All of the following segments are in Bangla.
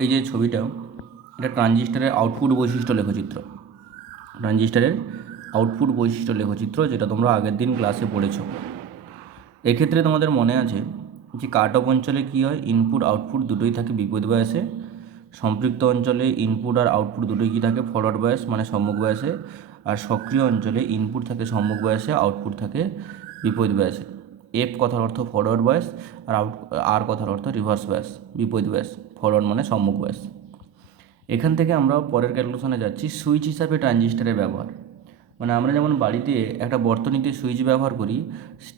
এই যে ছবিটা, এটা ট্রানজিস্টারের আউটপুট বৈশিষ্ট্য লেখচিত্র। ট্রানজিস্টারের আউটপুট বৈশিষ্ট্য লেখচিত্র, যেটা তোমরা আগের দিন ক্লাসে পড়েছ। এক্ষেত্রে তোমাদের মনে আছে যে কাট অফ অঞ্চলে কী হয়, ইনপুট আউটপুট দুটোই থাকে বিপরীত বয়সে। সম্পৃক্ত অঞ্চলে ইনপুট আর আউটপুট দুটোই কী থাকে, ফরওয়ার্ড বয়স মানে সম্মুখ বয়সে। আর সক্রিয় অঞ্চলে ইনপুট থাকে সম্মুখ বয়সে, আউটপুট থাকে বিপরীত বয়সে। এফ কথার অর্থ ফরওয়ার্ড বয়স, আর আর কথার অর্থ রিভার্স বয়স, বিপরীত বয়স। ফরওয়ার্ড মানে সম্মুখ বয়স। এখান থেকে আমরা পরের ক্যালকুলেশনে যাচ্ছি, সুইচ হিসাবে ট্রানজিস্টারের ব্যবহার। মানে আমরা যেমন বাড়িতে একটা বর্তনীতে সুইচ ব্যবহার করি,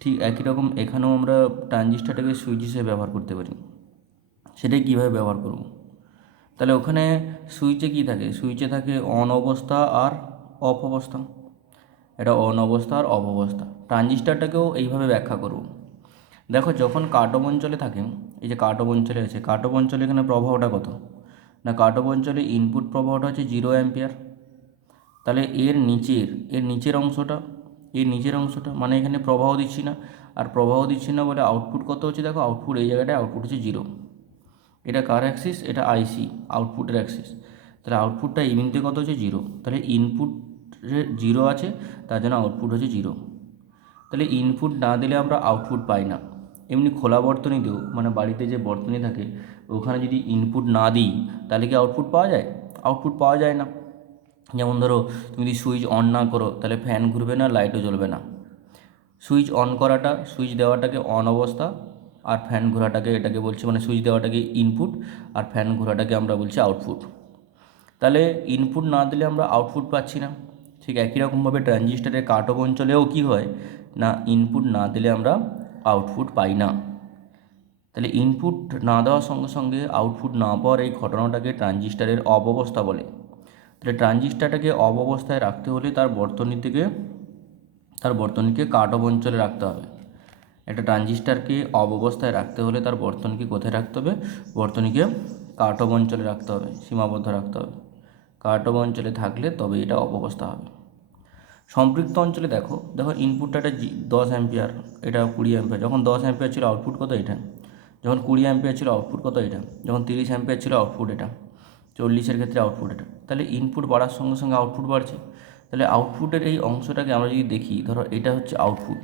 ঠিক একই রকম এখানেও আমরা ট্রানজিস্টারটাকে সুইচ হিসেবে ব্যবহার করতে পারি। সেটাই কীভাবে ব্যবহার করব? তাহলে ওখানে সুইচে কী থাকে, সুইচে থাকে অন অবস্থা আর অফ অবস্থা। এটা অন অবস্থা আর অফ অবস্থা। ট্রানজিস্টারটাকেও এইভাবে ব্যাখ্যা করব। দেখো, যখন কাট অফ অঞ্চলে থাকে, এই যে কাট অফ অঞ্চলে আছে, কাট অফ অঞ্চলে এখানে প্রবাহটা কত না, কাট অফ অঞ্চলে ইনপুট প্রবাহটা হচ্ছে 0 অ্যাম্পিয়ার। তাহলে এর নিচের অংশটা মানে এখানে প্রবাহ দিচ্ছি না, আর প্রবাহ দিচ্ছি না বলে আউটপুট কত হচ্ছে, দেখো আউটপুট এই জায়গাটায় আউটপুট হচ্ছে 0। এটা কার অ্যাক্সিস, এটা আইসি, আউটপুটের অ্যাক্সিস। তাহলে আউটপুটটা এমনিতে কত হচ্ছে 0, তাহলে ইনপুটে 0 আছে, তার জন্য আউটপুট হচ্ছে 0। তাহলে ইনপুট না দিলে আমরা আউটপুট পাই না। এমনি খোলা বর্তনীতেও, মানে বাড়িতে যে বর্তনী থাকে ওখানে যদি ইনপুট না দিই তাহলে কি আউটপুট পাওয়া যায়? আউটপুট পাওয়া যায় না। যেমন ধরো, তুমি যদি সুইচ অন না করো তাহলে ফ্যান ঘুরবে না, লাইটও জ্বলবে না। সুইচ অন করাটা, সুইচ দেওয়াটাকে অন অবস্থা, আর ফ্যান ঘোরাটাকে, এটাকে বলছি মানে সুইচ দেওয়াটাকে ইনপুট, আর ফ্যান ঘোরাটাকে আমরা বলছি আউটপুট। তাহলে ইনপুট না দিলে আমরা আউটপুট পাচ্ছি না। ঠিক একই রকমভাবে ট্রানজিস্টারের কাট অফ অঞ্চলেও কী হয় না, ইনপুট না দিলে আমরা আউটপুট পাই না। তাহলে ইনপুট না দেওয়ার সঙ্গে সঙ্গে আউটপুট না পাওয়ার এই ঘটনাটাকে ট্রানজিস্টারের অবস্থা বলে। তাহলে ট্রানজিস্টারটাকে অবস্থায় রাখতে হলে তার বর্তনীকে কাট অফ অঞ্চলে রাখতে হবে। একটা ট্রানজিস্টারকে অবস্থায় রাখতে হলে তার বর্তনীকে কোথায় রাখতে হবে, বর্তনীকে কাট অফ অঞ্চলে রাখতে হবে, সীমাবদ্ধ রাখতে হবে। কাট অফ অঞ্চলে থাকলে তবে এটা অবস্থা হবে। সম্পৃক্ত অঞ্চলে দেখো দেখো ইনপুটটা এটা 10 অ্যাম্পিয়ার, এটা 20 অ্যাম্পিয়ার। যখন 10 অ্যাম্পিয়ার ছিল আউটপুট কত এটা, যখন 20 অ্যাম্পিয়ার ছিল আউটপুট কত এটা, যখন 30 অ্যাম্পিয়ার ছিল আউটপুট এটা, 40-এর ক্ষেত্রে আউটপুট এটা। তাহলে ইনপুট বাড়ার সঙ্গে সঙ্গে আউটপুট বাড়ছে। তাহলে আউটপুটের এই অংশটাকে আমরা যদি দেখি, ধরো এটা হচ্ছে আউটপুট,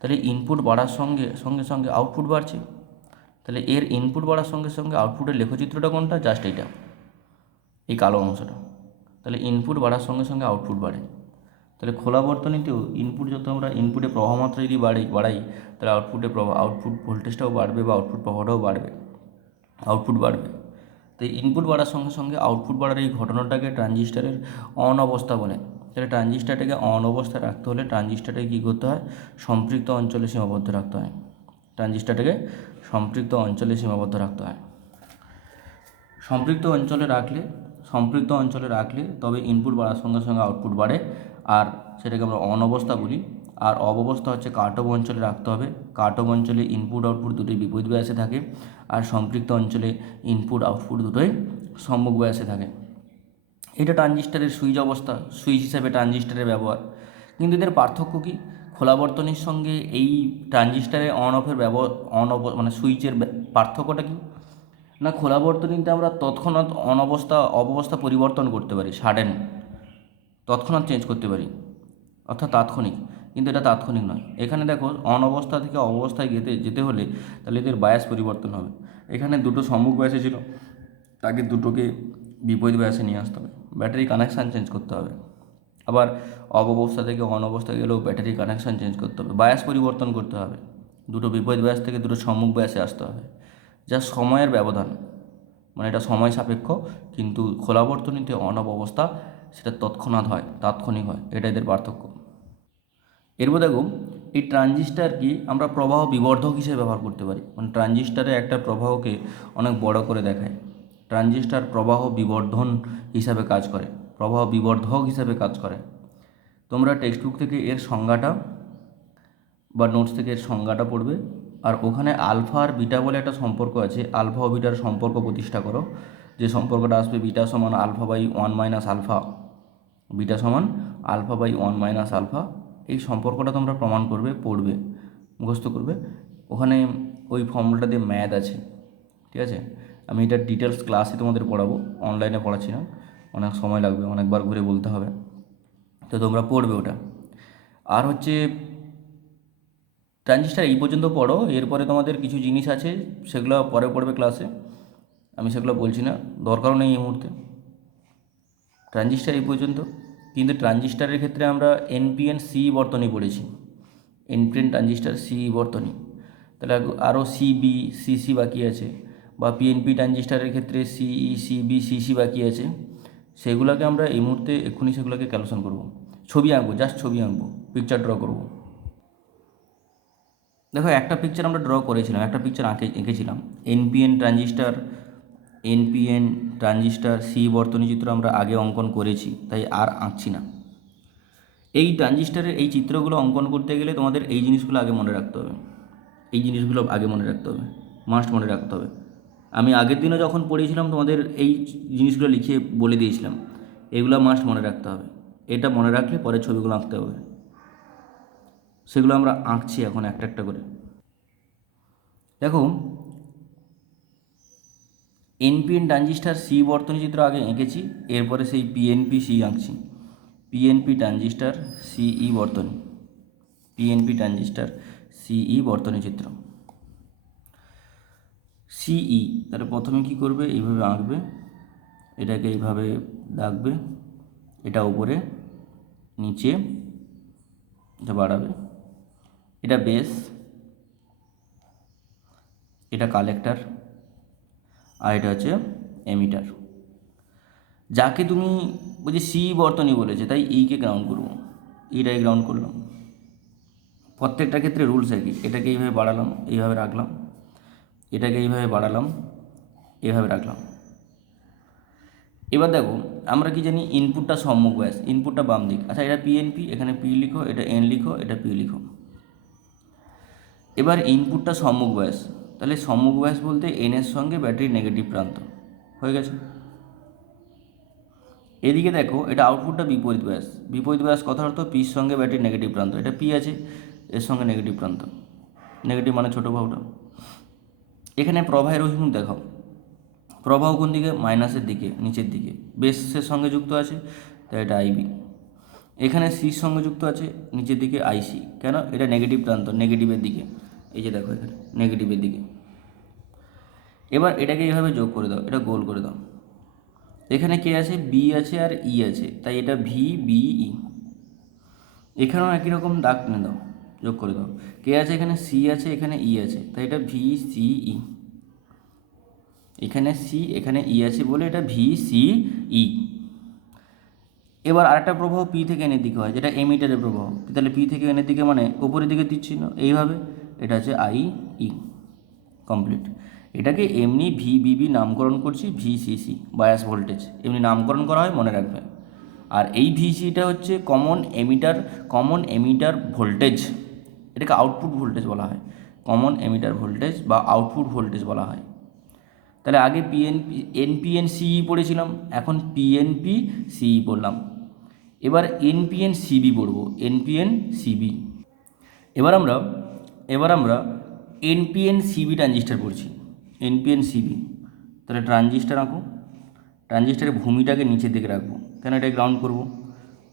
তাহলে ইনপুট বাড়ার সঙ্গে সঙ্গে সঙ্গে আউটপুট বাড়ছে। তাহলে এর ইনপুট বাড়ার সঙ্গে সঙ্গে আউটপুটের লেখচিত্রটা কোনটা, জাস্ট এইটা, এই কালো অংশটা। তাহলে ইনপুট বাড়ার সঙ্গে সঙ্গে আউটপুট বাড়ে। তাহলে খোলা বর্তনীতেও ইনপুট যত আমরা ইনপুটে প্রবাহ মাত্রা যদি বাড়াই তাহলে আউটপুট ভোল্টেজটাও বাড়বে বা আউটপুট প্রবাহটাও বাড়বে, আউটপুট বাড়বে। তো ইনপুট বাড়ার সঙ্গে সঙ্গে আউটপুট বাড়ার এই ঘটনাটাকে ট্রানজিস্টারের অন অবস্থা বলে। তাহলে ট্রানজিস্টারটাকে অন অবস্থায় রাখতে হলে ট্রানজিস্টারটাকে কী করতে হয়, সম্পৃক্ত অঞ্চলে সীমাবদ্ধ রাখতে হয়। ট্রানজিস্টারটাকে সম্পৃক্ত অঞ্চলে সীমাবদ্ধ রাখতে হয়। সম্পৃক্ত অঞ্চলে রাখলে তবে ইনপুট বাড়ার সঙ্গে সঙ্গে আউটপুট বাড়ে, আর সেটাকে আমরা অন অবস্থা বলি। আর অবস্থা হচ্ছে কাট অফ অঞ্চলে রাখতে হবে। কাট অফ অঞ্চলে ইনপুট আউটপুট দুটোই বিপরীত ব্যাসে থাকে, আর সম্পৃক্ত অঞ্চলে ইনপুট আউটপুট দুটোই সম্মুখ ব্যাসে থাকে। এটা ট্রানজিস্টারের সুইচ অবস্থা, সুইচ হিসাবে ট্রানজিস্টারের ব্যবহার। কিন্তু এদের পার্থক্য কী, খোলা বর্তনীর সঙ্গে এই ট্রানজিস্টারের অন অফের ব্যবহার, মানে সুইচের পার্থক্যটা কী না, খোলা বর্তনীতে আমরা তৎক্ষণাৎ অবস্থা পরিবর্তন করতে পারি, সাডেন, তৎক্ষণাৎ চেঞ্জ করতে পারি, অর্থাৎ তাৎক্ষণিক। কিন্তু এটা তাৎক্ষণিক নয়। এখানে দেখো, অবস্থা থেকে অবস্থায় যেতে হলে তাহলে এদের বায়াস পরিবর্তন হবে। এখানে দুটো সম্মুখ বায়াসে ছিল, তাকে দুটোকে বিপরীত বায়াসে নিয়ে আসতে হবে, ব্যাটারি কানেকশান চেঞ্জ করতে হবে। আবার অবস্থা থেকে অবস্থায় গেলেও ব্যাটারি কানেকশান চেঞ্জ করতে হবে, বায়াস পরিবর্তন করতে হবে। দুটো বিপরীত বায়াস থেকে দুটো সম্মুখ বায়াসে আসতে হবে, যা সময়ের ব্যবধান, মানে এটা সময় সাপেক্ষ। কিন্তু খোলা বর্তনীতে অবস্থা সেটা তৎক্ষণাৎ হয়, তাৎক্ষণিক হয়, এটা এদের পার্থক্য। এরপর দেখো, এই ট্রানজিস্টারকে আমরা প্রবাহ বিবর্ধক হিসেবে ব্যবহার করতে পারি। মানে ট্রানজিস্টারে একটা প্রবাহকে অনেক বড় করে দেখায়। ট্রানজিস্টার প্রবাহ বিবর্ধন হিসাবে কাজ করে, প্রবাহ বিবর্ধক হিসাবে কাজ করে। তোমরা টেক্সট বুক থেকে এর সংজ্ঞাটা বা নোটস থেকে এর সংজ্ঞাটা পড়বে। আর ওখানে আলফা আর বিটা বলে একটা সম্পর্ক আছে, আলফা ও বিটার সম্পর্ক প্রতিষ্ঠা করো। যে সম্পর্কটা আসবে, বিটা সমান আলফা বাই 1 - আলফা, বিটা সমান আলফা বাই 1 - আলফা। এই সম্পর্কটা তোমরা প্রমাণ করবে, পড়বে, মুখস্থ করবে। ওখানে ওই ফর্মুলাটা দিয়ে ম্যাথ আছে, ঠিক আছে। আমি এটা ডিটেলস ক্লাসে তোমাদের পড়াবো, অনলাইনে পড়াচ্ছি না, অনেক সময় লাগবে, অনেকবার ঘুরে বলতে হবে, তো তোমরা পড়বে ওটা। আর হচ্ছে ট্রানজিস্টার এই পর্যন্ত পড়ো, এরপরে তোমাদের কিছু জিনিস আছে সেগুলো পরে পড়বে ক্লাসে, আমি সেগুলো বলছি না, দরকারও নেই এই মুহূর্তে। ট্রানজিস্টার এই পর্যন্ত, কিন্তু ট্রানজিস্টারের ক্ষেত্রে আমরা এনপিএন সি বর্তনী পড়েছি, এনপিএন ট্রানজিস্টার সি বর্তনী, তাহলে আরও সিবি সিসি বাকি আছে, বা পিএনপি ট্রানজিস্টারের ক্ষেত্রে সিই সিবি সিসি বাকি আছে, সেগুলোকে আমরা এই মুহূর্তে এক্ষুনি সেগুলোকে ক্যালকুলেশন করব। ছবি আঁকবো, জাস্ট ছবি আঁকবো, পিকচার ড্র করব। দেখো একটা পিকচার আমরা ড্র করেছিলাম, একটা পিকচার এঁকেছিলাম, এনপিএন ট্রানজিস্টার সি বর্তনী চিত্র আমরা আগে অঙ্কন করেছি, তাই আর আঁকছি না। এই ট্রানজিস্টারের এই চিত্রগুলো অঙ্কন করতে গেলে তোমাদের এই জিনিসগুলো আগে মনে রাখতে হবে, এই জিনিসগুলো আগে মনে রাখতে হবে, মাস্ট মনে রাখতে হবে। আমি আগের দিনও যখন পড়িয়েছিলাম তোমাদের এই জিনিসগুলো লিখে বলে দিয়েছিলাম, এগুলো মাস্ট মনে রাখতে হবে, এটা মনে রাখলে পরে ছবিগুলো আঁকতে হবে। সেগুলো আমরা আঁকছি এখন একটা একটা করে। দেখো এনপিএন ট্রানজিস্টার সি বর্তনী চিত্র আগে এঁকেছি, এরপরে সেই পিএনপি সি আঁকছি, পিএনপি ট্রানজিস্টার সিই বর্তনী, পিএনপি ট্রানজিস্টার সিই বর্তনী চিত্র সিই। তাহলে প্রথমে কী করবে, এইভাবে আঁকবে, এটাকে এইভাবে রাখবে, এটা উপরে নিচে এটা বাড়াবে, এটা বেস, এটা কালেক্টর, আর এটা হচ্ছে এমিটার। যাকে তুমি বলছি সি বর্তনী বলেছে তাই ইকে গ্রাউন্ড করবো, এটাই গ্রাউন্ড করলাম। প্রত্যেকটা ক্ষেত্রে রুলস একই, এটাকে এইভাবে বাড়ালাম, এইভাবে রাখলাম, এটাকে এইভাবে বাড়ালাম, এইভাবে রাখলাম। এবার দেখো আমরা কি জানি, ইনপুটটা সম্মুখ ব্যাস, ইনপুটটা বাম দিক, আচ্ছা এটা পিএনপি, এখানে পি লিখো, এটা এন লিখো, এটা পি লিখো। এবার ইনপুটটা সম্মুখ ব্যাস, তাহলে সম্মুখ ব্যাস বলতে এনের সঙ্গে ব্যাটারির নেগেটিভ প্রান্ত, হয়ে গেছে। এদিকে দেখো এটা আউটপুটটা বিপরীত ব্যাস, বিপরীত ব্যাস কথার অর্থ পির সঙ্গে ব্যাটারির নেগেটিভ প্রান্ত, এটা পি আছে, এর সঙ্গে নেগেটিভ প্রান্ত, নেগেটিভ মানে ছোটো বাহুটা। এখানে প্রবাহের অভিমুখ দেখাও, প্রবাহ কোন দিকে, মাইনাসের দিকে, নিচের দিকে, বেসের সঙ্গে যুক্ত আছে, তাই এটা আইবি। এখানে সির সঙ্গে যুক্ত আছে নিচের দিকে আইসি, কেন, এটা নেগেটিভ প্রান্ত, নেগেটিভের দিকে, এই যে দেখো এখানে নেগেটিভের দিকে। এবার এটাকে এইভাবে যোগ করে দাও, এটা গোল করে দাও, এখানে কে আছে, বি আছে আর ই আছে, তাই এটা ভি বি ই। এখানেও একই রকম দাগ টেনে দাও, যোগ করে দাও, কে আছে এখানে, সি আছে এখানে ই আছে, তাই এটা ভি সি ই। এখানে সি এখানে ই আছে বলে এটা ভি সি ই। এবার আরেকটা প্রবাহ পি থেকে এনের দিকে হয়, যেটা এমিটারের প্রবাহ, তাহলে পি থেকে এনের দিকে মানে উপরের দিকে তীর চিহ্ন, এইভাবে এটা হচ্ছে আই ই, কমপ্লিট। এটাকে এমনি ভিবিবি নামকরণ করছি, ভিসিসি বায়াস ভোল্টেজ, এমনি নামকরণ করা হয়, মনে রাখবে। আর এই ভিসিটা হচ্ছে কমন এমিটার ভোল্টেজ, এটাকে আউটপুট ভোল্টেজ বলা হয়, কমন এমিটার ভোল্টেজ বা আউটপুট ভোল্টেজ বলা হয়। তাহলে আগে এনপিএন সিই পড়েছিলাম, এখন পিএনপি সিই পড়লাম, এবার এনপিএন সিবি পড়ব, এনপিএন সিবি। এবার আমরা এনপিএন সিবি ট্রানজিস্টার পড়ছি, এনপিএন সিবি। তাহলে ট্রানজিস্টার আঁকো, ট্রানজিস্টারের ভূমিটাকে নিচের দিকে রাখবো, কেন এটা গ্রাউন্ড করব,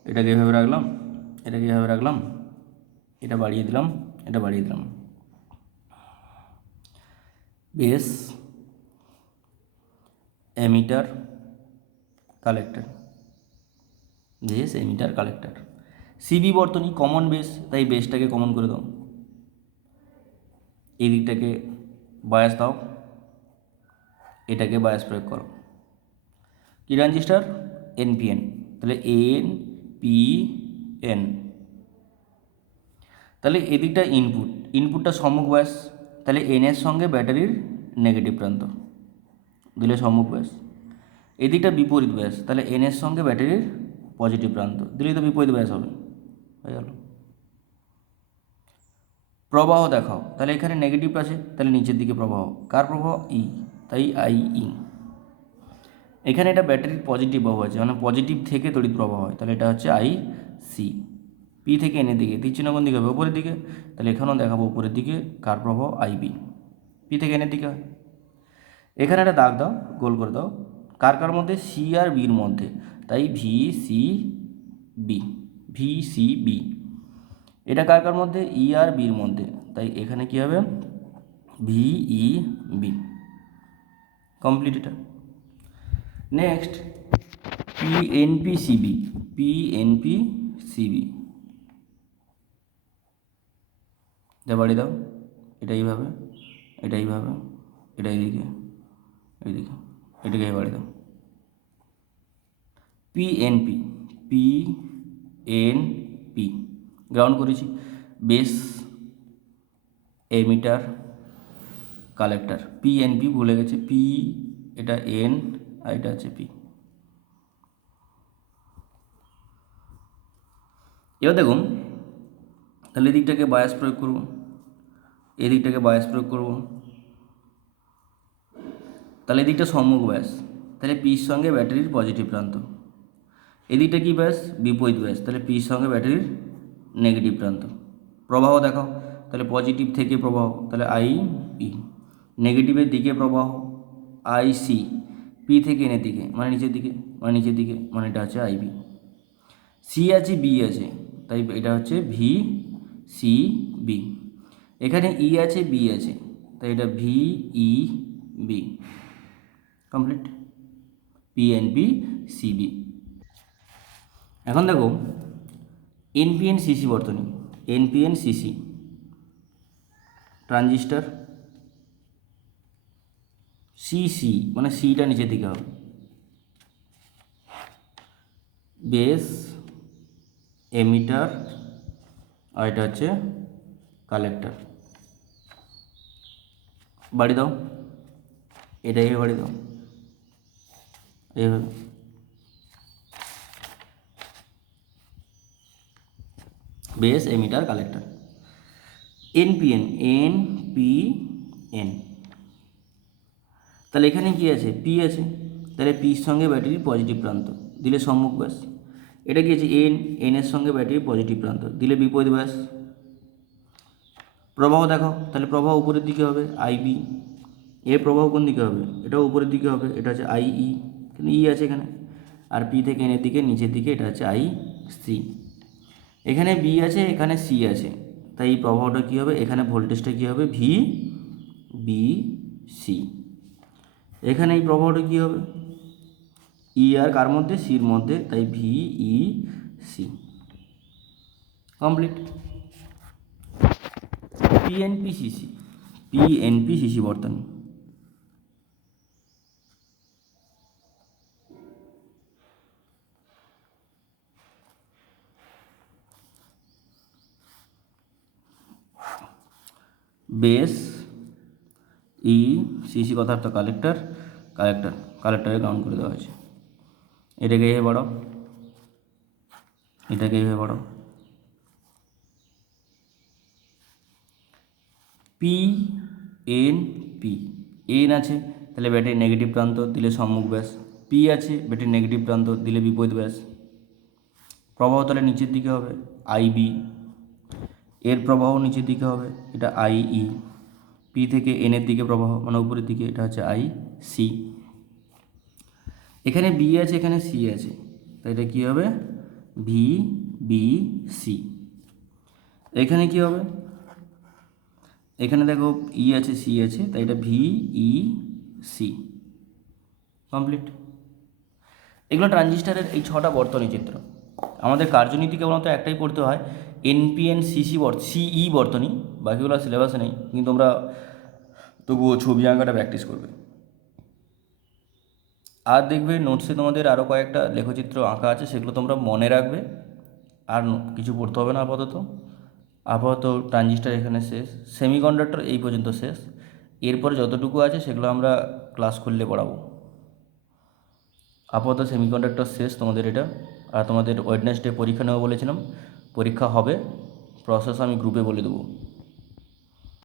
এটাকে এভাবে রাখলাম, এটাকে এভাবে রাখলাম, এটা বাড়িয়ে দিলাম, এটা বাড়িয়ে দিলাম, base, emitter, collector, base emitter collector. CB বর্তনী কমন বেস, তাই বেসটাকে কমন করে দাও, এই দিকটাকে বায়াস দাও, এটাকে বায়াস প্রয়োগ করো। কি ট্রানজিস্টার, এনপিএন, তাহলে এন পি এন। তাহলে এদিকটা ইনপুটটা সম্মুখ ব্যাস, তাহলে এনের সঙ্গে ব্যাটারির নেগেটিভ প্রান্ত দিলে সম্মুখ ব্যাস। এদিকটা বিপরীত ব্যাস, তাহলে এনের সঙ্গে ব্যাটারির পজিটিভ প্রান্ত দিলেই তো বিপরীত ব্যাস হবে, হয়ে গেল। প্রবাহ দেখাও, তাহলে এখানে নেগেটিভ আছে, তাহলে নিচের দিকে প্রবাহ, কার প্রবাহ, ই, তাই আই ই। এখানে এটা ব্যাটারির পজিটিভ প্রবাহ আছে, মানে পজিটিভ থেকে তড়িৎ প্রবাহ হয়, তাহলে এটা হচ্ছে আই সি। পি থেকে এনের দিকে তীর চিহ্ন কোন দিকে হবে, উপরের দিকে, তাহলে এখানেও দেখাবো উপরের দিকে, কার প্রবাহ, আইবি, পি থেকে এনের দিকে হয়। এখানে একটা দাগ দাও, গোল করে দাও, কার কার মধ্যে, সি আর বির মধ্যে, তাই V C B, V C B. এটা কার কার মধ্যে, ই আর বির মধ্যে, তাই এখানে কী হবে, ভি ই বি। কমপ্লিট এটা। Next PNP CB, PNP CB, এটা বাড়ি দাও, এটা এইভাবে, এটা এইভাবে, এটা এইদিকে, এইদিকে, এটাকে বাড়ি দাও। পিএনপি, পিএনপি গ্রাউন্ড করেছি, বেস এমিটার কালেক্টর। পিএনপি ভুলে গেছে, পি এটা এন আর এটা আছে পি। এবার দেখুন, তাহলে এদিকটাকে বায়াস প্রয়োগ করব, এদিকটাকে বায়াস প্রয়োগ করব, তাহলে এদিকটা সম্মুখ ব্যাস, তাহলে পির সঙ্গে ব্যাটারির পজিটিভ প্রান্ত। এদিকটা কী ব্যাস, বিপরীত ব্যাস, তাহলে পির সঙ্গে ব্যাটারির নেগেটিভ প্রান্ত। প্রবাহ দেখাও, তাহলে পজিটিভ থেকে প্রবাহ, তাহলে আই পি, নেগেটিভের দিকে প্রবাহ আই সি, পি থেকে এনের দিকে মানে নিচের দিকে, মানে নিচের দিকে, মানে এটা হচ্ছে আই বি। সি আছে বি আছে, তাই এটা হচ্ছে ভি সি বি। এখানে ই আছে বি আছে, তাই এটা V E B. Complete, PNP CB. এখন দেখো এনপিএন সিসি বর্তনী, এনপিএন সিসি ট্রানজিস্টার, সিসি মানে সিটা নিচের দিকে হবে, বেস এমিটার আর এটা হচ্ছে কালেক্টর। বাড়ি দাও, এটাই বাড়ি দাও, এইভাবে। Base emitter collector. NPN, NPN, তাহলে এখানে কি আছে, পি আছে, তাহলে পির সঙ্গে ব্যাটারির পজিটিভ প্রান্ত দিলে সম্মুখ ব্যাস। এটা কি আছে, এন, এনের সঙ্গে ব্যাটারির পজিটিভ প্রান্ত দিলে বিপরীত ব্যাস। প্রবাহ দেখো, তাহলে প্রবাহ উপরের দিকে হবে আইবি, এর প্রবাহ কোন দিকে হবে, এটাও উপরের দিকে হবে, এটা হচ্ছে আই ই, কিন্তু ই আছে এখানে, আর পি থেকে এনের দিকে নিচের দিকে এটা হচ্ছে আই সি। এখানে বি আছে, এখানে সি আছে, তাই এই প্রবাহটা কী হবে, এখানে ভোল্টেজটা কী হবে, ভি বি সি। এখানে এই প্রবাহটা কী হবে, ই আর কার মধ্যে, সির মধ্যে, তাই V E C. Complete. PNP CC, PNP CC বর্তনী। বেস ই সিসি কথা একটা কালেক্টর, কালেক্টর, কালেক্টরে গ্রাউন্ড করে দেওয়া হয়েছে। এটাকে এইভাবে বাড়াও, এটাকে এইভাবে বাড়াও। পি এন পি, এন আছে তাহলে ব্যাটারি নেগেটিভ প্রান্ত দিলে সম্মুখ ব্যাস, পি আছে ব্যাটারি নেগেটিভ প্রান্ত দিলে বিপরীত ব্যাস। প্রবাহ তাহলে নিচের দিকে হবে আইবি, এর প্রবাহ নিচের দিকে হবে এটা আইই, পি থেকে এনের দিকে প্রবাহ মানে উপরের দিকে, এটা হচ্ছে আই সি। এখানে বি আছে, এখানে সি আছে, তাই এটা কী হবে, ভি বি সি। এখানে কি হবে, এখানে দেখো ই আছে সি আছে, তাই এটা ভি ই সি। কমপ্লিট। এগুলো ট্রানজিস্টারের এই 6টা বর্তনী চিত্র। আমাদের কার্যনীতি কেবলমাত্র একটাই পড়তে হয়, এনপিএন সিসি সিই বর্তনী, বাকিগুলো সিলেবাসে নেই, কিন্তু তোমরা তবুও ছবি আঁকাটা প্র্যাকটিস করবে। আর দেখবে নোটসে তোমাদের আরও কয়েকটা লেখচিত্র আঁকা আছে, সেগুলো তোমরা মনে রাখবে, আর কিছু পড়তে হবে না আপাতত। আপাতত ট্রানজিস্টার এখানে শেষ, সেমিকন্ডাক্টর এই পর্যন্ত শেষ। এরপরে যতটুকু আছে সেগুলো আমরা ক্লাস করলে পড়াবো। আপাতত সেমিকন্ডাক্টর শেষ তোমাদের এটা। আর তোমাদের ওয়েডনেসডে পরীক্ষা নেবো বলেছিলাম, পরীক্ষা হবে, প্রসেস আমি গ্রুপে বলে দেবো।